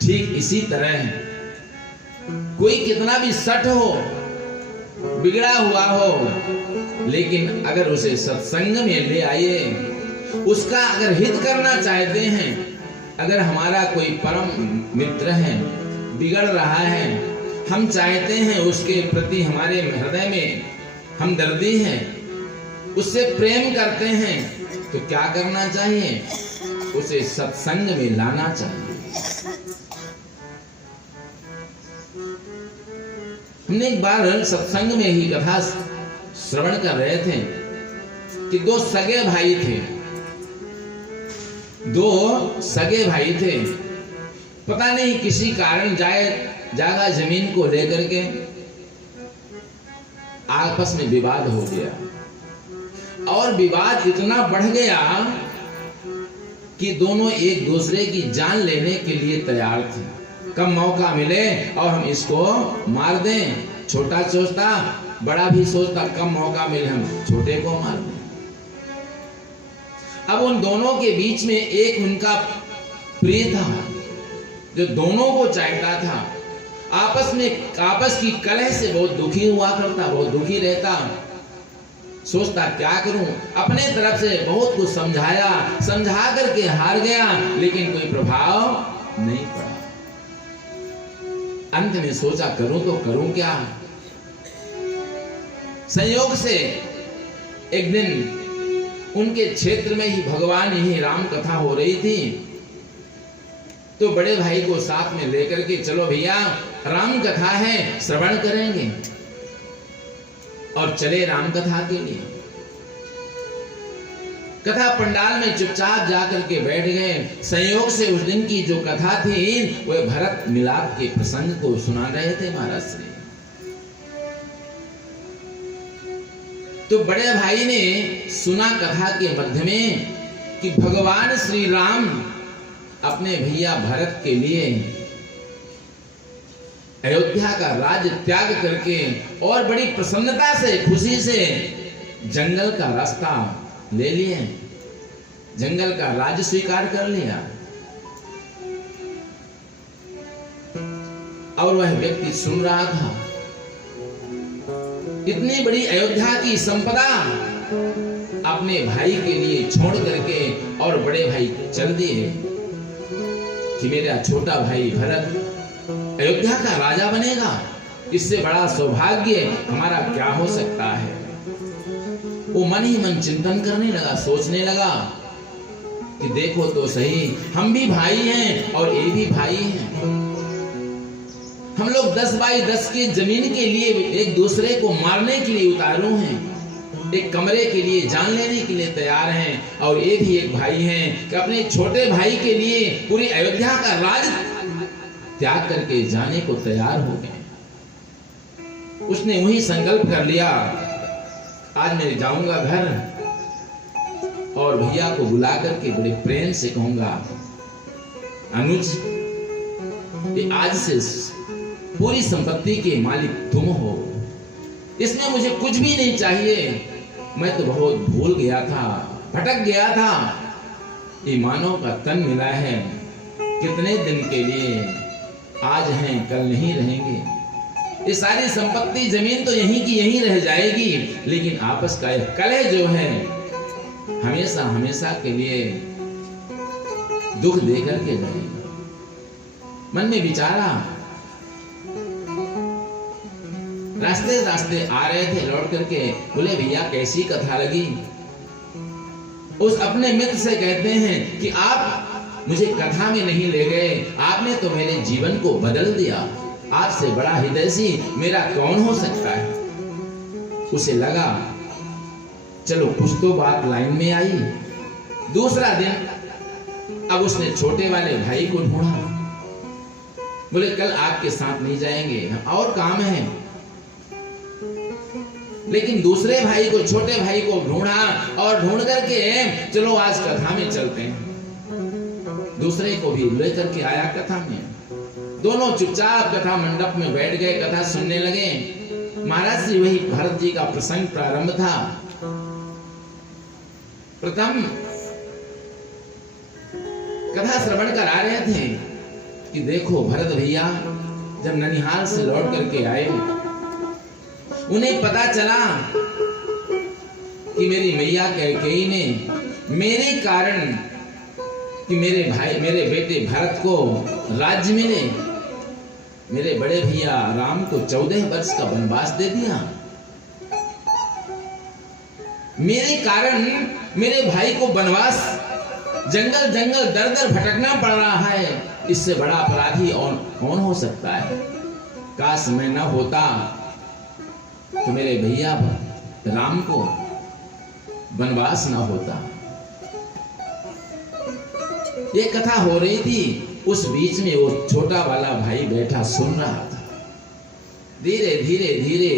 ठीक इसी तरह कोई कितना भी सठ हो, बिगड़ा हुआ हो, लेकिन अगर उसे सत्संग में ले आइए, उसका अगर हित करना चाहते हैं, अगर हमारा कोई परम मित्र है, बिगड़ रहा है, हम चाहते हैं उसके प्रति हमारे हृदय में हमदर्दी है, उससे प्रेम करते हैं, तो क्या करना चाहिए? उसे सत्संग में लाना चाहिए। हमने एक बार सत्संग में ही कथा श्रवण कर रहे थे कि दो सगे भाई थे, पता नहीं किसी कारण जागा जमीन को लेकर के आपस में विवाद हो गया, और विवाद इतना बढ़ गया कि दोनों एक दूसरे की जान लेने के लिए तैयार थे। कब मौका मिले और हम इसको मार दें, छोटा सोचता, बड़ा भी सोचता, कब मौका मिले हम छोटे को मार दें। अब उन दोनों के बीच में एक उनका प्रिय था जो दोनों को चाहता था, आपस की कलह से बहुत दुखी हुआ करता, बहुत दुखी रहता, सोचता क्या करूं, अपने तरफ से बहुत कुछ समझा करके हार गया, लेकिन कोई प्रभाव नहीं पड़ा। अंत में सोचा करूं तो करूं क्या। संयोग से एक दिन उनके क्षेत्र में ही भगवान ही राम कथा हो रही थी, तो बड़े भाई को साथ में लेकर के चलो भैया राम कथा है, श्रवण करेंगे, और चले राम कथा के लिए। कथा पंडाल में चुपचाप जाकर के बैठ गए। संयोग से उस दिन की जो कथा थी वह भरत मिलाप के प्रसंग को सुना रहे थे महाराज श्री। तो बड़े भाई ने सुना कथा के मध्य में कि भगवान श्री राम अपने भैया भरत के लिए अयोध्या का राज्य त्याग करके और बड़ी प्रसन्नता से, खुशी से जंगल का रास्ता ले लिए, जंगल का राज्य स्वीकार कर लिया। और वह व्यक्ति सुन रहा था, इतनी बड़ी अयोध्या की संपदा अपने भाई के लिए छोड़ करके और बड़े भाई चल दिए कि मेरा छोटा भाई भरत अयोध्या का राजा बनेगा, इससे बड़ा सौभाग्य हमारा क्या हो सकता है। वो मन ही मन चिंतन करने लगा, सोचने लगा कि देखो तो सही, हम भी भाई हैं और ये भी भाई हैं। हम लोग 10 बाई 10 की जमीन के लिए एक दूसरे को मारने के लिए उतारू हैं, एक कमरे के लिए जान लेने के लिए तैयार हैं, और ये भी एक भाई हैं कि अपने छोटे भाई के लिए पूरी अयोध्या का राज त्याग करके जाने को तैयार हो गए। उसने वही संकल्प कर लिया, आज मैं जाऊंगा घर और भैया को बुला करके बड़े प्रेम से कहूंगा, अनुज कि आज से पूरी संपत्ति के मालिक तुम हो, इसमें मुझे कुछ भी नहीं चाहिए। मैं तो बहुत भूल गया था, भटक गया था, ये मानव का तन मिला है, कितने दिन के लिए, आज हैं कल नहीं रहेंगे। ये सारी संपत्ति जमीन तो यहीं की यहीं रह जाएगी, लेकिन आपस का एक कलह जो है हमेशा हमेशा के लिए दुख देकर के रहेगा। मन में विचारा, रास्ते रास्ते आ रहे थे, लौट करके बोले भैया कैसी कथा लगी। उस अपने मित्र से कहते हैं कि आप मुझे कथा में नहीं ले गए, आपने तो मेरे जीवन को बदल दिया, आपसे बड़ा हितैषी मेरा कौन हो सकता है। उसे लगा चलो कुछ तो बात लाइन में आई। दूसरा दिन अब उसने छोटे वाले भाई को ढूंढा, बोले कल आपके साथ नहीं जाएंगे और काम है। लेकिन दूसरे भाई को, छोटे भाई को ढूंढा और ढूंढ करके चलो आज कथा में चलते हैं। दूसरे को भी लेकर के आया कथा में। दोनों चुपचाप कथा मंडप में बैठ गए, कथा सुनने लगे। महाराज जी वही भरत जी का प्रसंग प्रारंभ था। प्रथम कथा श्रवण करा रहे थे कि देखो भरत भैया जब ननिहाल से लौट करके आए, उन्हें पता चला कि मेरी मैया कैकेयी ने मेरे कारण कि मेरे बेटे भरत को राज्य मिले, मेरे बड़े भैया राम को 14 वर्ष का वनवास दे दिया। मेरे कारण मेरे भाई को वनवास जंगल जंगल दर दर भटकना पड़ रहा है। इससे बड़ा अपराधी और कौन हो सकता है? काश मैं न होता तो मेरे भैया राम को वनवास न होता। ये कथा हो रही थी, उस बीच में वो छोटा वाला भाई बैठा सुन रहा था। धीरे धीरे धीरे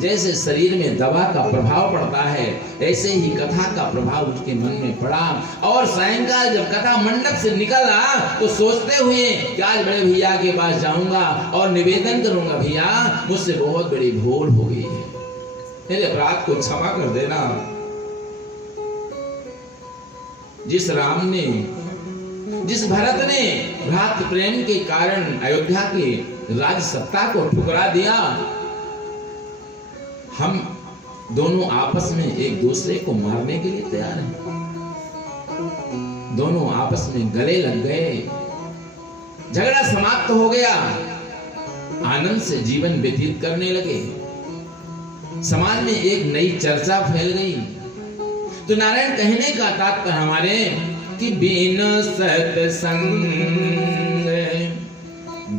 जैसे शरीर में दवा का प्रभाव पड़ता है, ऐसे ही कथा का प्रभाव उसके मन में पड़ा। और सायंकाल जब कथा मंडप से निकला तो सोचते हुए कि आज बड़े भैया के पास जाऊंगा और निवेदन करूंगा, भैया मुझसे बहुत बड़ी भूल हो गई है, मेरे अपराध को क्षमा कर देना। जिस भरत ने भ्रातृ प्रेम के कारण अयोध्या की राज सत्ता को ठुकरा दिया, हम दोनों आपस में एक दूसरे को मारने के लिए तैयार हैं। दोनों आपस में गले लग गए, झगड़ा समाप्त हो गया, आनंद से जीवन व्यतीत करने लगे। समाज में एक नई चर्चा फैल गई। तो नारायण कहने का तात्पर्य हमारे कि बिन सत्संग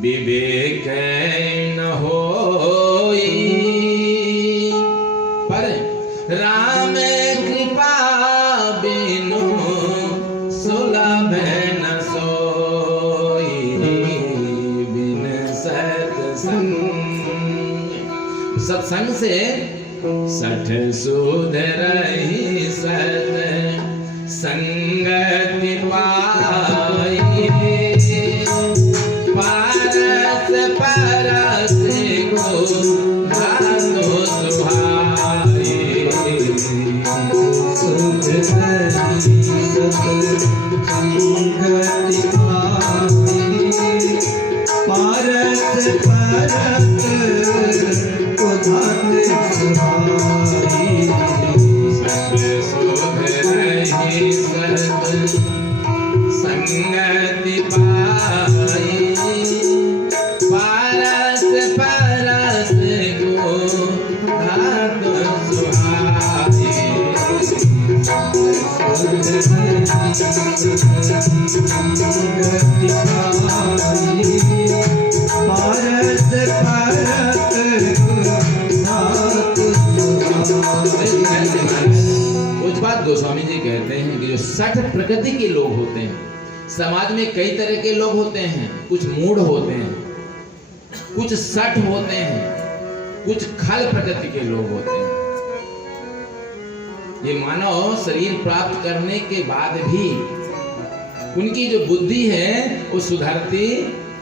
विवेक न होई, पर राम कृपा बिनु सुलभ न सोई। बिन सत्संग, सत्संग से सठ सुधरहि सत संगति पाई। पारस परस को धातो सुहाई। सुधरहि सत संगति पाई। पारस परस को धातो सुहाई। संगति पाई। पारस परस को धातो सुहाई। संगति पाई। पारस परस को धातो सुहाई। उत्पाद गोस्वामी जी कहते हैं कि जो 60 प्रकृति के लोग होते हैं, समाज में कई तरह के लोग होते हैं। कुछ मूढ़ होते हैं, कुछ सठ होते हैं, कुछ खल प्रकृति के लोग होते हैं। ये मानव शरीर प्राप्त करने के बाद भी उनकी जो बुद्धि है वो सुधरती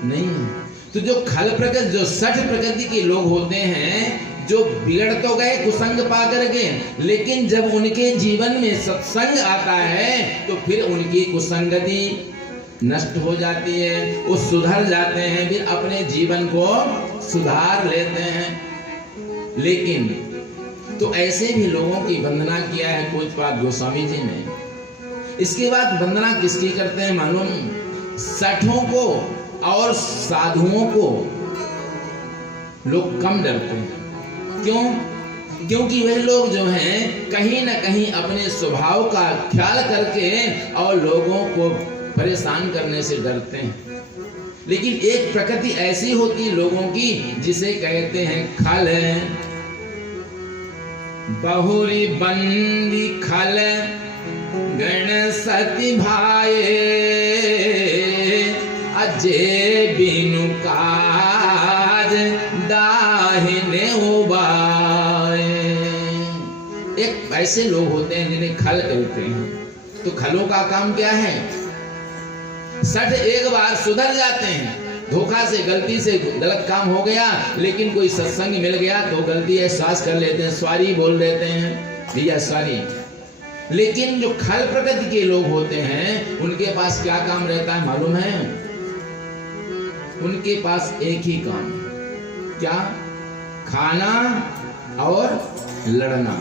नहीं है। तो जो खल प्रकृति, जो सठ प्रकृति के लोग होते हैं, जो बिगड़ तो गए कुसंग पा करके, लेकिन जब उनके जीवन में सत्संग आता है तो फिर उनकी कुसंगति नष्ट हो जाती है, वो सुधर जाते हैं, फिर अपने जीवन को सुधार लेते हैं। लेकिन तो ऐसे भी लोगों की वंदना किया है पूज्यपाद गोस्वामी जी ने। इसके बाद वंदना किसकी करते हैं मालूम? सठों को और साधुओं को लोग कम डरते हैं। क्यों? क्योंकि वह लोग जो हैं कहीं ना कहीं अपने स्वभाव का ख्याल करके और लोगों को परेशान करने से डरते हैं। लेकिन एक प्रकृति ऐसी होती है लोगों की जिसे कहते हैं खल। बहुरी बंदी खल गण सती भाए, अजय बिनु काज दाहिने उबाए। एक ऐसे लोग होते हैं जिन्हें खल कहते हैं। तो खलों का काम क्या है? सठ एक बार सुधर जाते हैं, धोखा से गलती से गलत काम हो गया, लेकिन कोई सत्संग मिल गया तो गलती एहसास कर लेते हैं, सॉरी बोल देते हैं, भैया सॉरी। लेकिन जो खल प्रकृति के लोग होते हैं उनके पास क्या काम रहता है मालूम है? उनके पास एक ही काम है, क्या? खाना और लड़ना।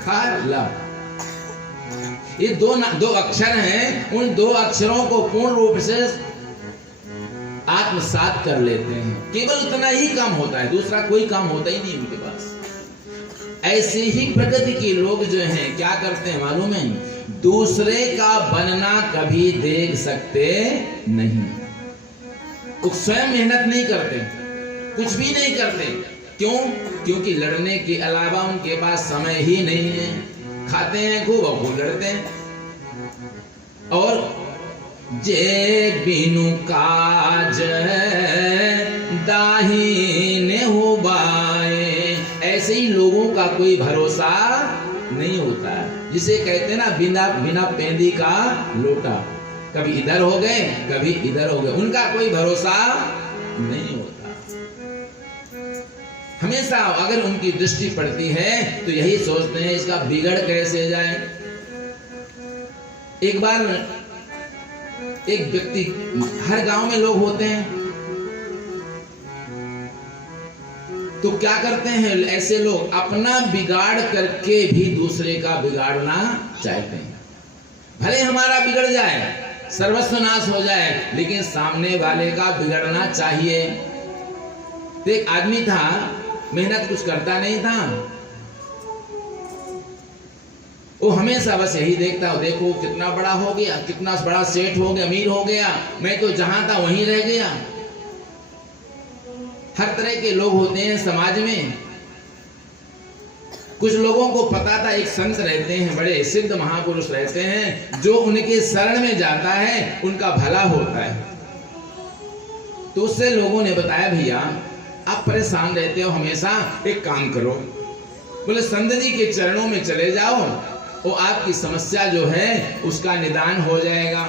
खा ला, ये दो अक्षर हैं। उन दो अक्षरों को पूर्ण रूप से आत्मसात कर लेते हैं। केवल उतना ही काम होता है, दूसरा कोई काम होता ही नहीं उनके पास। ऐसे ही प्रकृति के लोग जो हैं क्या करते हैं मालूम है? दूसरे का बनना कभी देख सकते नहीं। वो स्वयं मेहनत नहीं करते, कुछ भी नहीं करते। क्यों? क्योंकि लड़ने के अलावा उनके पास समय ही नहीं है। खाते हैं खूब और खूब लड़ते हैं। और जे बिनु काज दाहिने हो बाए, ऐसे ही लोगों का कोई भरोसा नहीं होता है। जिसे कहते हैं ना बिना पेंदी का लोटा, कभी इधर हो गए कभी इधर हो गए, उनका कोई भरोसा नहीं होता। हमेशा अगर उनकी दृष्टि पड़ती है तो यही सोचते हैं इसका बिगड़ कैसे जाए। एक बार एक व्यक्ति, हर गांव में लोग होते हैं तो क्या करते हैं ऐसे लोग, अपना बिगाड़ करके भी दूसरे का बिगाड़ना चाहते हैं। भले हमारा बिगड़ जाए, सर्वस्व नाश हो जाए, लेकिन सामने वाले का बिगड़ना चाहिए। तो एक आदमी था, मेहनत कुछ करता नहीं था, वो हमेशा बस यही देखता, देखो कितना बड़ा हो गया, कितना बड़ा सेठ हो गया, अमीर हो गया, मैं तो जहां था वहीं रह गया। हर तरह के लोग होते हैं समाज में। कुछ लोगों को पता था एक संत रहते हैं, बड़े सिद्ध महापुरुष रहते हैं, जो उनके शरण में जाता है उनका भला होता है। तो उससे लोगों ने बताया, भैया आप परेशान रहते हो हमेशा, एक काम करो, बोले संत जी के चरणों में चले जाओ, वो आपकी समस्या जो है उसका निदान हो जाएगा।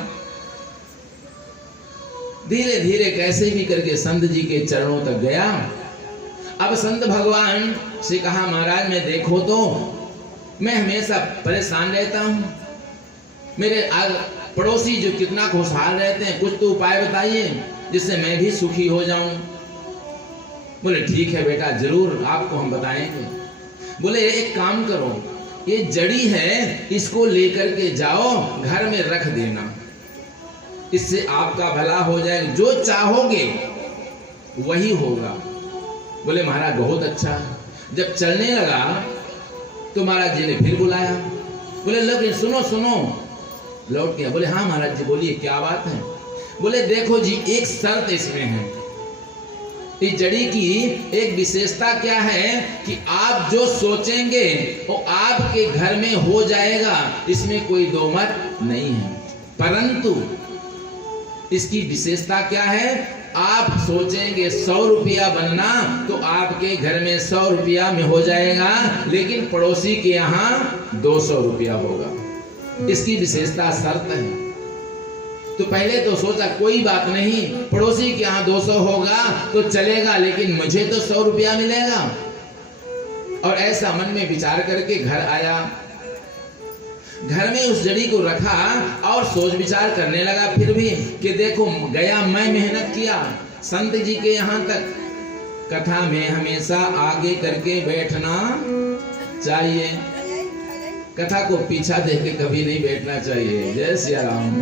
धीरे धीरे कैसे भी करके संत जी के चरणों तक गया। अब संत भगवान से कहा, महाराज मैं देखो तो मैं हमेशा परेशान रहता हूं, मेरे पड़ोसी जो कितना खुशहाल रहते हैं, कुछ तो उपाय बताइए जिससे मैं भी सुखी हो जाऊं। बोले ठीक है बेटा, जरूर आपको हम बताएंगे। बोले एक काम करो, ये जड़ी है इसको लेकर के जाओ, घर में रख देना, इससे आपका भला हो जाएगा, जो चाहोगे वही होगा। बोले महाराज बहुत अच्छा। जब चलने लगा तो महाराज जी ने फिर बुलाया। बोले लेकिन सुनो सुनो, लौट गया। बोले हाँ महाराज जी बोलिए क्या बात है। बोले देखो जी एक शर्त इसमें है, इस जड़ी की एक विशेषता क्या है कि आप जो सोचेंगे वो आपके घर में हो जाएगा, इसमें कोई दो मत नहीं है। परंतु इसकी विशेषता क्या है, आप सोचेंगे 100 रुपया बनना तो आपके घर में 100 रुपया में हो जाएगा, लेकिन पड़ोसी के यहाँ 200 रुपया होगा। इसकी विशेषता शर्त है। तो पहले तो सोचा कोई बात नहीं, पड़ोसी के यहाँ 200 होगा तो चलेगा, लेकिन मुझे तो 100 रुपया मिलेगा। और ऐसा मन में विचार करके घर आया, घर में उस जड़ी को रखा और सोच विचार करने लगा फिर भी कि देखो गया, मैं मेहनत किया संत जी के यहाँ तक। कथा में हमेशा आगे करके बैठना चाहिए, कथा को पीछा देख के कभी नहीं बैठना चाहिए। जय सिया राम।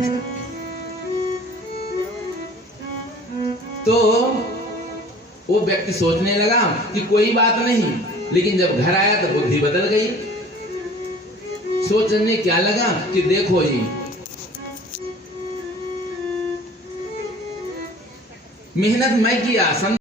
तो वो व्यक्ति सोचने लगा कि कोई बात नहीं, लेकिन जब घर आया तो बुद्धि बदल गई। सोचने क्या लगा कि देखो जी मेहनत मैं किया,